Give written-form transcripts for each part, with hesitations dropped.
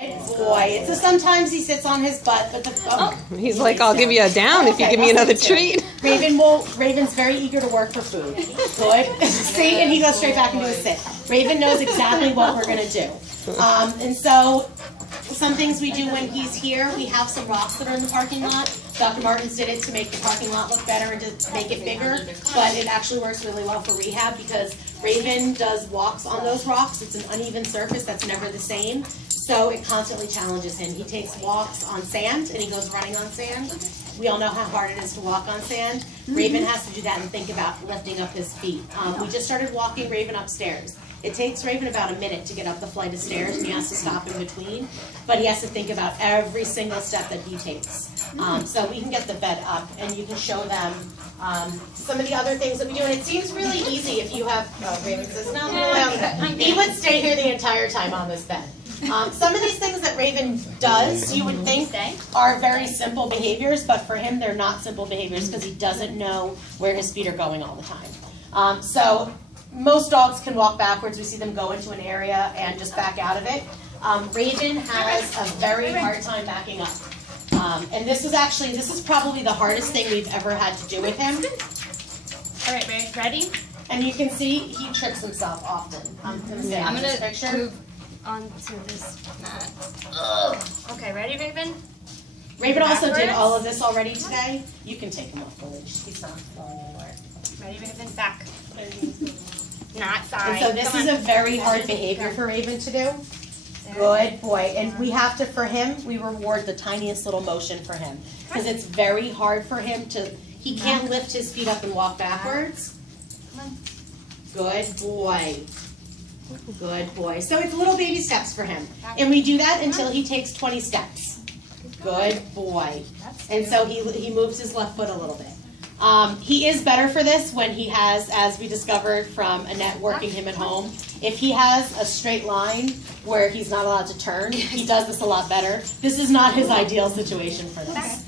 Boy, so sometimes he sits on his butt, but he's like, I'll give you a down if you give me another treat. Raven's very eager to work for food. Good. See, and he goes straight back into his sit. Raven knows exactly what we're gonna do. And so some things we do when he's here, we have some rocks that are in the parking lot. Dr. Martins did it to make the parking lot look better and to make it bigger, but it actually works really well for rehab because Raven does walks on those rocks. It's an uneven surface that's never the same, so it constantly challenges him. He takes walks on sand and he goes running on sand. We all know how hard it is to walk on sand. Raven has to do that and think about lifting up his feet. We just started walking Raven upstairs. It takes Raven about a minute to get up the flight of stairs, and he has to stop in between, but he has to think about every single step that he takes. So we can get the bed up, and you can show them some of the other things that we do, and it seems really easy if you have, Raven says, no, he would stay here the entire time on this bed. Some of these things that Raven does, you would think are very simple behaviors, but for him they're not simple behaviors because he doesn't know where his feet are going all the time. So most dogs can walk backwards. We see them go into an area and just back out of it. Raven has a very hard time backing up. And this is probably the hardest thing we've ever had to do with him. All right, ready? And you can see he trips himself often. I'm going to move onto this mat. Ugh. Okay, ready, Raven? Raven also did all of this already today. You can take him off the leash. He's not going anywhere. Ready, Raven? Back. Not side. And so this is a very hard behavior for Raven to do. Good boy. And we have to, for him, we reward the tiniest little motion for him. Because it's very hard for him to, he can't lift his feet up and walk backwards. Good boy. Good boy. So it's little baby steps for him. And we do that until he takes 20 steps. Good boy. And so he moves his left foot a little bit. He is better for this when he has, as we discovered from Annette working him at home, if he has a straight line where he's not allowed to turn, he does this a lot better. This is not his ideal situation for this.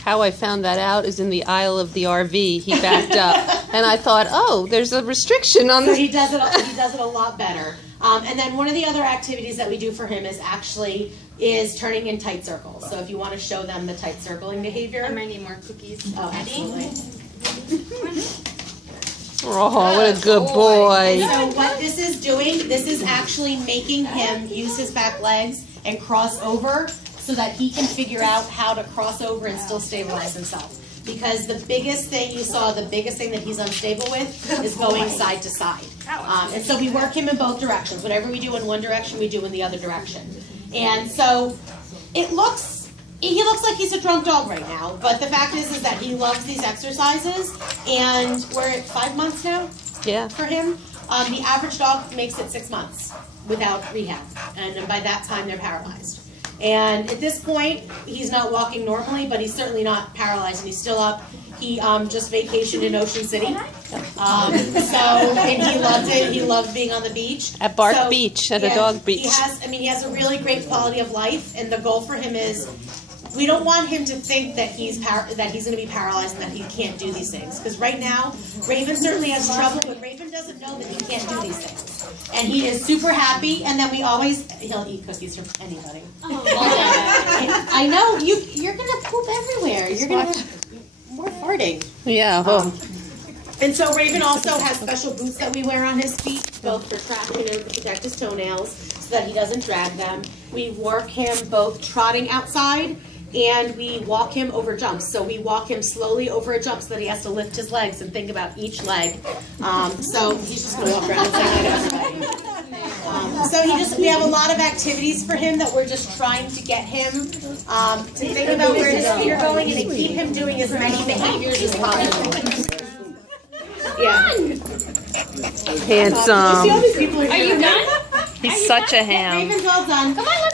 How I found that out is in the aisle of the RV. He backed up, and I thought, oh, there's a restriction on this. He does it a lot better. And then one of the other activities that we do for him is turning in tight circles. So if you want to show them the tight circling behavior. I might need more cookies. Oh, absolutely. Oh, what a good boy. So what this is doing, this is actually making him use his back legs and cross over so that he can figure out how to cross over and still stabilize himself. Because the biggest thing you saw, the biggest thing that he's unstable with is going side to side. And so we work him in both directions. Whatever we do in one direction, we do in the other direction. And so he looks like he's a drunk dog right now, but the fact is that he loves these exercises, and we're at 5 months now for him. The average dog makes it 6 months without rehab, and by that time they're paralyzed. And at this point, he's not walking normally, but he's certainly not paralyzed, and he's still up. He just vacationed in Ocean City, and he loved it. He loved being on the beach. At Bark Beach, at a dog beach. He has a really great quality of life, and the goal for him is, we don't want him to think that he's going to be paralyzed and that he can't do these things. Because right now, Raven certainly has trouble, but Raven doesn't know that he can't do these things. And he is super happy, and then he'll eat cookies from anybody. I know, you're going to poop everywhere. You're going to have more farting. Yeah. And so Raven also has special boots that we wear on his feet, both for traction and to protect his toenails, so that he doesn't drag them. We work him both trotting outside, and we walk him over jumps. So we walk him slowly over a jump so that he has to lift his legs and think about each leg. So he's just going to walk around and say hi to everybody. We have a lot of activities for him that we're just trying to get him to think about where his feet are going and to keep him doing as many behaviors as possible. Yeah. Handsome. You see all these people Are you done? He's such a ham. Raven's all done. Come on,